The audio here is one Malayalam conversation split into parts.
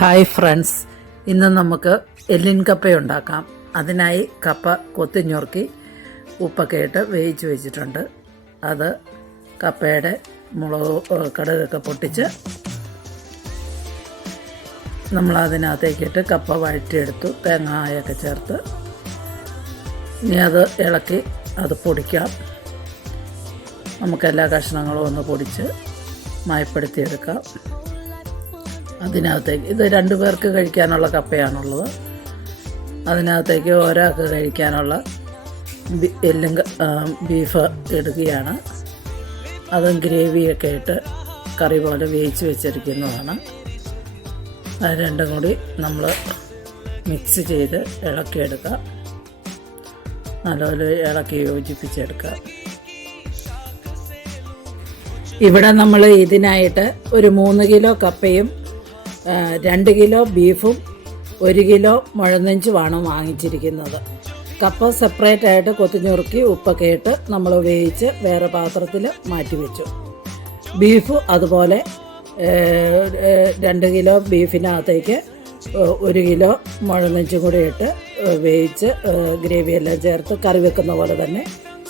ഹായ് ഫ്രണ്ട്സ്, ഇന്ന് നമുക്ക് എല്ലിൻ കപ്പ ഉണ്ടാക്കാം. അതിനായി കപ്പ കൊത്തിഞ്ഞുറുക്കി ഉപ്പൊക്കെ ഇട്ട് വേവിച്ച് വെച്ചിട്ടുണ്ട്. അത് കപ്പയുടെ കടുകൊക്കെ പൊട്ടിച്ച് നമ്മളതിനകത്തേക്കിട്ട് കപ്പ വഴറ്റിയെടുത്തു, തേങ്ങായൊക്കെ ചേർത്ത്. ഇനി അത് ഇളക്കി അത് പൊടിക്കാം. നമുക്കെല്ലാ കഷ്ണങ്ങളും ഒന്ന് പൊടിച്ച് മയപ്പെടുത്തിയെടുക്കാം. അതിനകത്തേക്ക് ഇത് 2 പേർക്ക് കഴിക്കാനുള്ള കപ്പയാണുള്ളത്. അതിനകത്തേക്ക് ഒരാൾക്ക് കഴിക്കാനുള്ള ബീഫ് ഇടുകയാണ്. അതും ഗ്രേവിയൊക്കെ ഇട്ട് കറി പോലെ വേവിച്ച് വെച്ചിരിക്കുന്നതാണ്. അത് രണ്ടും കൂടി നമ്മൾ മിക്സ് ചെയ്ത് ഇളക്കിയെടുക്കുക. നല്ലപോലെ ഇളക്കി യോജിപ്പിച്ചെടുക്കുക. ഇവിടെ നമ്മൾ ഇതിനായിട്ട് ഒരു 3 കിലോ കപ്പയും 2 കിലോ ബീഫും 1 കിലോ മുഴനെഞ്ചുമാണ് വാങ്ങിച്ചിരിക്കുന്നത്. കപ്പ സെപ്പറേറ്റ് ആയിട്ട് കൊത്തിഞ്ഞുറുക്കി ഉപ്പൊക്കെ ഇട്ട് നമ്മൾ വേവിച്ച് വേറെ പാത്രത്തിൽ മാറ്റി വെച്ചു. ബീഫ് അതുപോലെ 2 കിലോ ബീഫിനകത്തേക്ക് 1 കിലോ മുഴനെഞ്ചും കൂടി ഇട്ട് വേവിച്ച് ഗ്രേവിയെല്ലാം ചേർത്ത് കറി വെക്കുന്ന പോലെ തന്നെ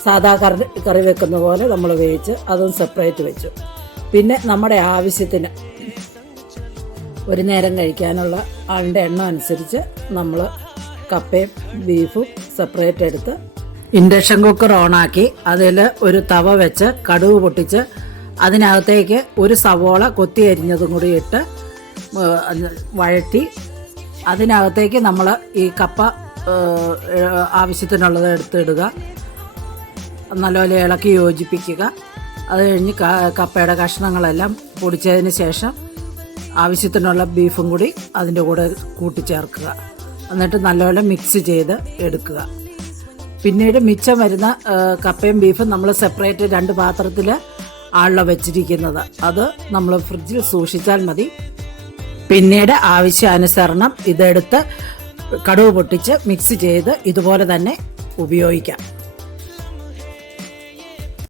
സാധാ കറി വെക്കുന്ന പോലെ നമ്മൾ വേവിച്ച് അതും സെപ്പറേറ്റ് വെച്ചു. പിന്നെ നമ്മുടെ ആവശ്യത്തിന് ഒരു നേരം കഴിക്കാനുള്ള ആളിൻ്റെ എണ്ണം അനുസരിച്ച് നമ്മൾ കപ്പയും ബീഫും സെപ്പറേറ്റ് എടുത്ത് ഇൻഡക്ഷൻ കുക്കർ ഓണാക്കി അതിൽ ഒരു തവ വെച്ച് കടുക് പൊട്ടിച്ച് അതിനകത്തേക്ക് ഒരു സവോള കൊത്തി അരിഞ്ഞതും കൂടി ഇട്ട് വഴറ്റി അതിനകത്തേക്ക് നമ്മൾ ഈ കപ്പ ആവശ്യത്തിനുള്ളത് എടുത്തിടുക. നല്ലപോലെ ഇളക്കി യോജിപ്പിക്കുക. അത് കഴിഞ്ഞ് കപ്പയുടെ കഷ്ണങ്ങളെല്ലാം പൊടിച്ചതിന് ശേഷം ആവശ്യത്തിനുള്ള ബീഫും കൂടി അതിൻ്റെ കൂടെ കൂട്ടിച്ചേർക്കുക. എന്നിട്ട് നല്ലപോലെ മിക്സ് ചെയ്ത് എടുക്കുക. പിന്നീട് മിച്ചം വരുന്ന കപ്പയും ബീഫും നമ്മൾ സെപ്പറേറ്റ് 2 പാത്രത്തിൽ ആളിൽ വെച്ചിരിക്കുന്നത്. അത് നമ്മൾ ഫ്രിഡ്ജിൽ സൂക്ഷിച്ചാൽ മതി. പിന്നീട് ആവശ്യാനുസരണം ഇതെടുത്ത് കടുക് പൊട്ടിച്ച് മിക്സ് ചെയ്ത് ഇതുപോലെ തന്നെ ഉപയോഗിക്കാം.